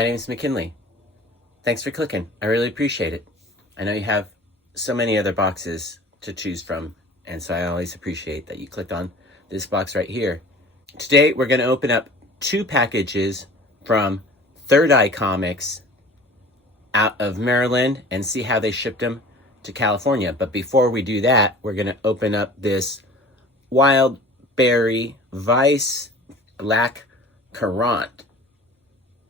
My name is McKinley. Thanks for clicking. I really appreciate it. I know you have so many other boxes to choose from, and so I always appreciate that you clicked on this box right here. Today, we're going to open up 2 packages from Third Eye Comics out of Maryland and see how they shipped them to California. But before we do that, we're going to open up this Wild Berry Vice Black Currant.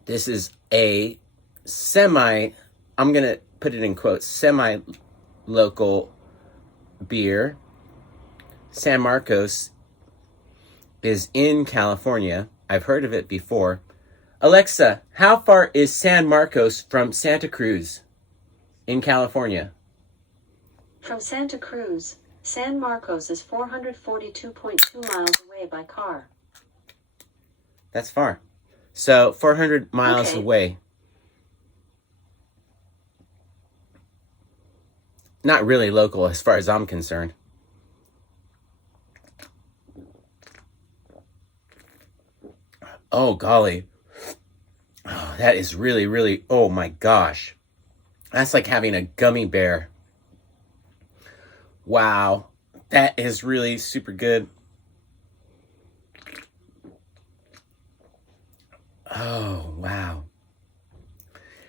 This is a I'm going to put it in quotes, semi-local beer. San Marcos is in California. I've heard of it before. Alexa, how far is San Marcos from Santa Cruz in California? From Santa Cruz, San Marcos is 442.2 miles away by car. That's far. So 400 miles away. Not really local as far as I'm concerned. Oh, golly. Oh, that is really, really, oh my gosh. That's like having a gummy bear. Wow. That is really super good. Oh, wow.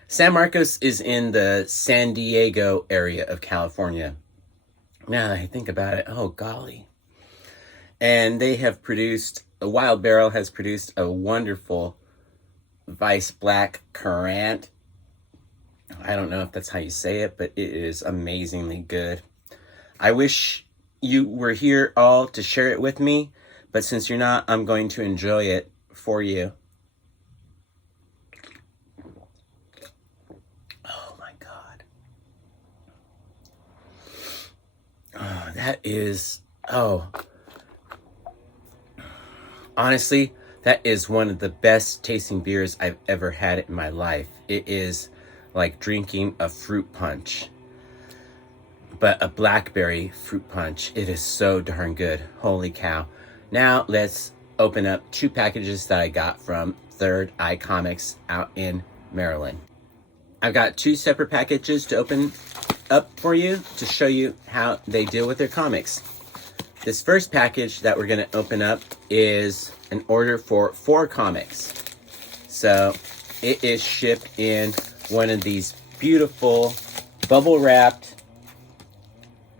San Marcos is in the San Diego area of California. Now that I think about it, oh, golly. And they have produced, Wild Barrel has produced a wonderful Vice Black Currant. I don't know if that's how you say it, but it is amazingly good. I wish you were here all to share it with me, but since you're not, I'm going to enjoy it for you. Oh my God. Oh, that is, honestly, that is one of the best tasting beers I've ever had in my life. It is like drinking a fruit punch, but a blackberry fruit punch. It is so darn good. Holy cow. Now let's open up 2 packages that I got from Third Eye Comics out in Maryland. I've got 2 separate packages to open up for you to show you how they deal with their comics. This first package that we're going to open up is an order for 4 comics. So it is shipped in one of these beautiful bubble wrapped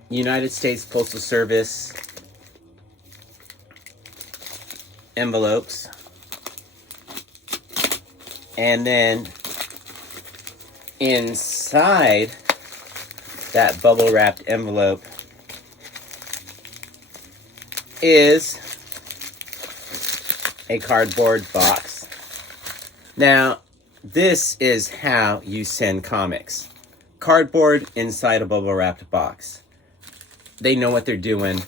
United States Postal Service envelopes. And then inside that bubble wrapped envelope is a cardboard box. Now, this is how you send comics. Cardboard inside a bubble wrapped box. They know what they're doing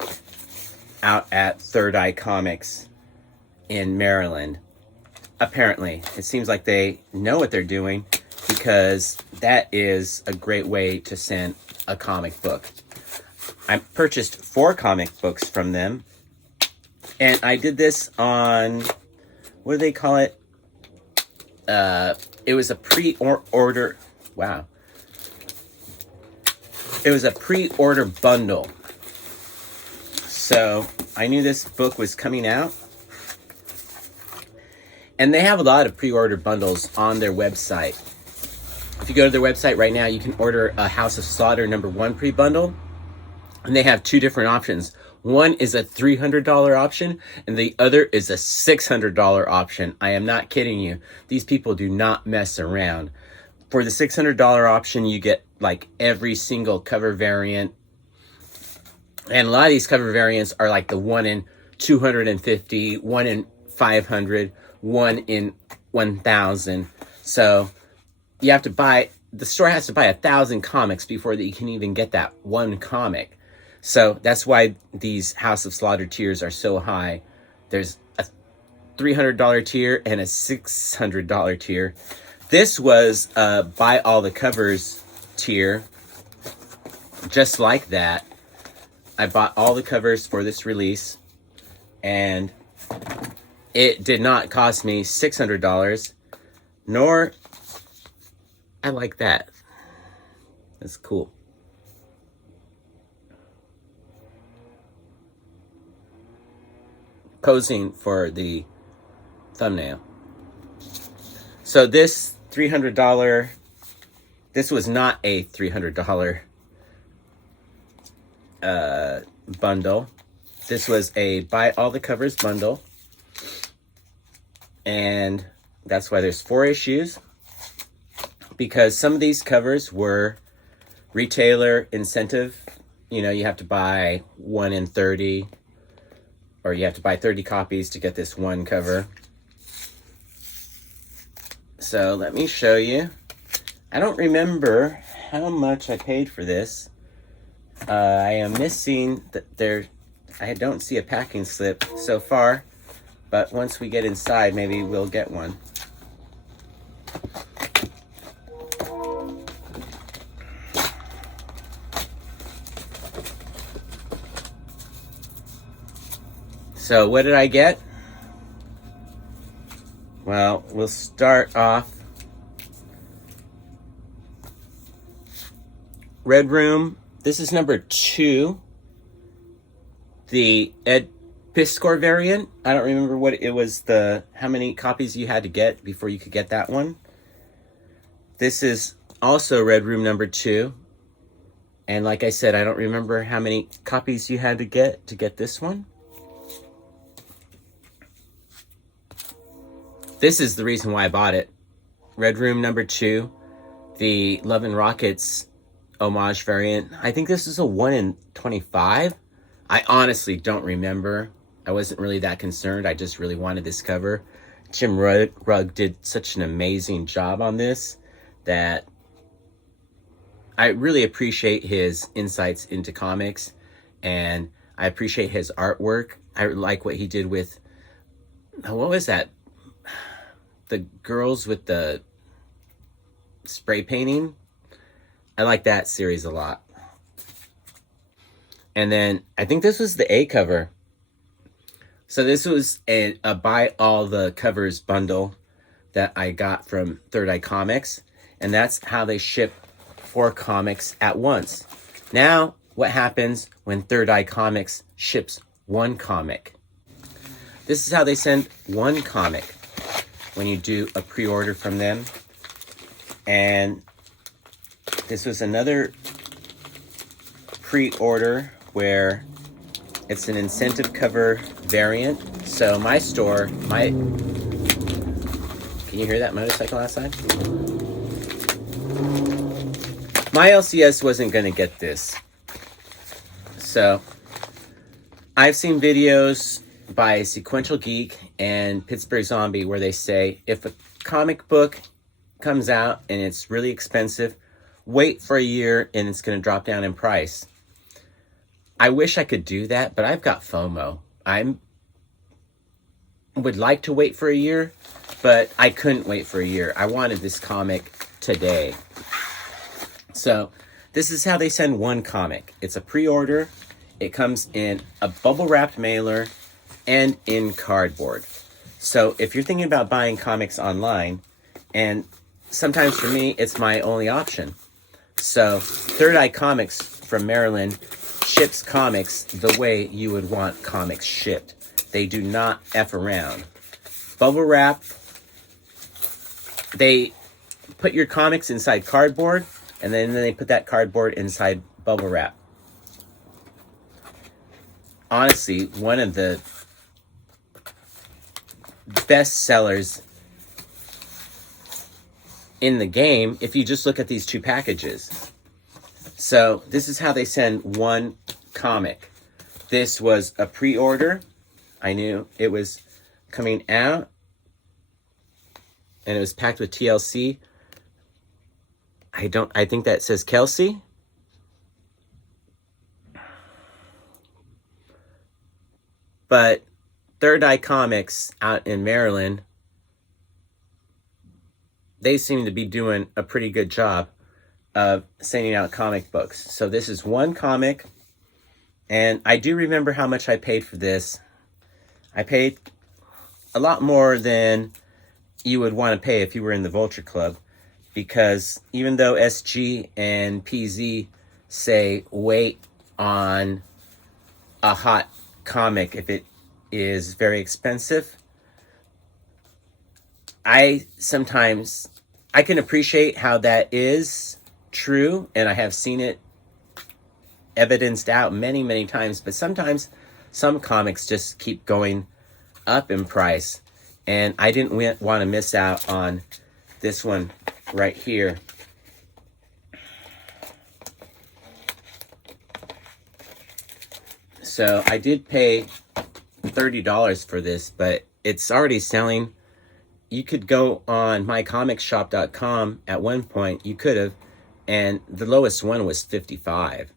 out at Third Eye Comics in Maryland. Apparently, it seems like they know what they're doing because that is a great way to send a comic book. I purchased 4 comic books from them. And I did this on, what do they call it? It was a pre-order, wow. It was a pre-order bundle. So I knew this book was coming out. And they have a lot of pre-order bundles on their website. If you go to their website right now, you can order a House of Slaughter #1 pre-bundle. And they have 2 different options. One is a $300 option, and the other is a $600 option. I am not kidding you. These people do not mess around. For the $600 option, you get like every single cover variant. And a lot of these cover variants are like the 1 in 250, 1 in 500, 1 in 1,000. So you have to buy, the store has to buy 1,000 comics before that you can even get that one comic. So that's why these House of Slaughter tiers are so high. There's a $300 tier and a $600 tier. This was a buy all the covers tier, just like that. I bought all the covers for this release, and it did not cost me $600, nor I like that. That's cool. Posing for the thumbnail. So this $300, this was not a $300 bundle. This was a buy all the covers bundle. And that's why there's 4 issues. Because some of these covers were retailer incentive. You know, you have to buy 1 in 30. Or you have to buy 30 copies to get this one cover. So let me show you. I don't remember how much I paid for this. I am missing that I don't see a packing slip so far, but once we get inside, maybe we'll get one. So what did I get? Well, we'll start off. Red Room. This is number 2. The Ed Piskor variant. I don't remember what it was, how many copies you had to get before you could get that one. This is also Red Room number 2. And like I said, I don't remember how many copies you had to get this one. This is the reason why I bought it. Red Room number 2, the Love and Rockets homage variant. I think this is a 1 in 25. I honestly don't remember. I wasn't really that concerned. I just really wanted this cover. Jim Rugg did such an amazing job on this that I really appreciate his insights into comics, and I appreciate his artwork. I like what he did with, what was that? The girls with the spray painting. I like that series a lot. And then I think this was the A cover. So this was a buy all the covers bundle that I got from Third Eye Comics. And that's how they ship 4 comics at once. Now, what happens when Third Eye Comics ships 1 comic? This is how they send 1 comic when you do a pre-order from them. And this was another pre-order where it's an incentive cover variant. So my store, can you hear that motorcycle outside? My LCS wasn't going to get this. So I've seen videos by Sequential Geek and Pittsburgh Zombie where they say if a comic book comes out and it's really expensive, wait for a year and it's going to drop down in price. I wish I could do that, but I've got FOMO. I would like to wait for a year, but I couldn't wait for a year. I wanted this comic today. So this is how they send 1 comic. It's a pre-order. It comes in a bubble wrapped mailer and in cardboard. So if you're thinking about buying comics online, and sometimes for me, it's my only option. So Third Eye Comics from Maryland ships comics the way you would want comics shipped. They do not F around. Bubble wrap. They put your comics inside cardboard, and then they put that cardboard inside bubble wrap. Honestly, one of the best sellers in the game if you just look at these 2 packages. So this is how they send 1 comic. This was a pre-order. I knew it was coming out, and it was packed with TLC. I think that says Kelsey. But Third Eye Comics out in Maryland, they seem to be doing a pretty good job of sending out comic books. So this is 1 comic, and I do remember how much I paid for this. I paid a lot more than you would want to pay if you were in the Vulture Club. because even though SG and PZ say wait on a hot comic if it is very expensive, I can appreciate how that is true, and I have seen it evidenced out many, many times, but sometimes some comics just keep going up in price, and I didn't want to miss out on this one right here. So I did pay $30 for this, but it's already selling. You could go on mycomicshop.com at one point, you could have, and the lowest one was $55.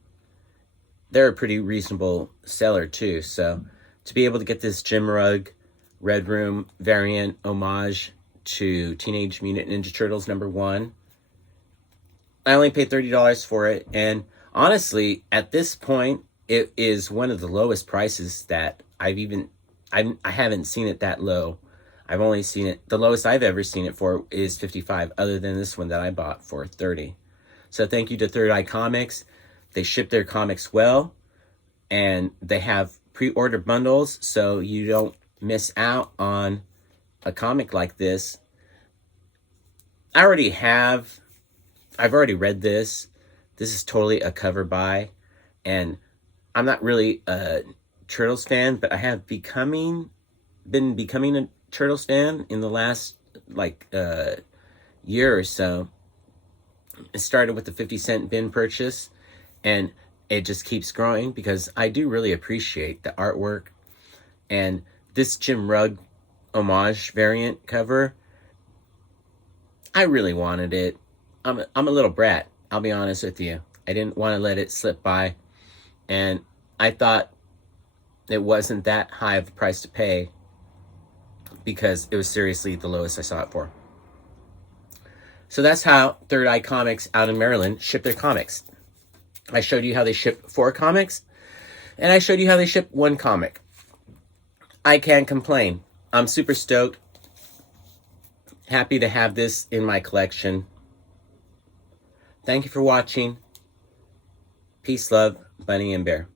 They're a pretty reasonable seller too. So to be able to get this Jim Rugg Red Room variant homage to Teenage Mutant Ninja Turtles #1, I only paid $30 for it. And honestly, at this point, it is one of the lowest prices that I haven't seen it that low. I've only seen it, the lowest I've ever seen it for is $55, other than this one that I bought for $30. So thank you to Third Eye Comics. They ship their comics well, and they have pre-order bundles, so you don't miss out on a comic like this. I've already read this. This is totally a cover buy, and I'm not really a Turtles fan, but I have been becoming a Turtles fan in the last year or so. It started with the 50-cent bin purchase, and it just keeps growing because I do really appreciate the artwork. And this Jim Rugg homage variant cover, I really wanted it. I'm a little brat, I'll be honest with you. I didn't want to let it slip by, and I thought it wasn't that high of a price to pay because it was seriously the lowest I saw it for. So that's how Third Eye Comics out in Maryland ship their comics. I showed you how they ship 4 comics, and I showed you how they ship 1 comic. I can't complain. I'm super stoked. Happy to have this in my collection. Thank you for watching. Peace, love, Bunny and Bear.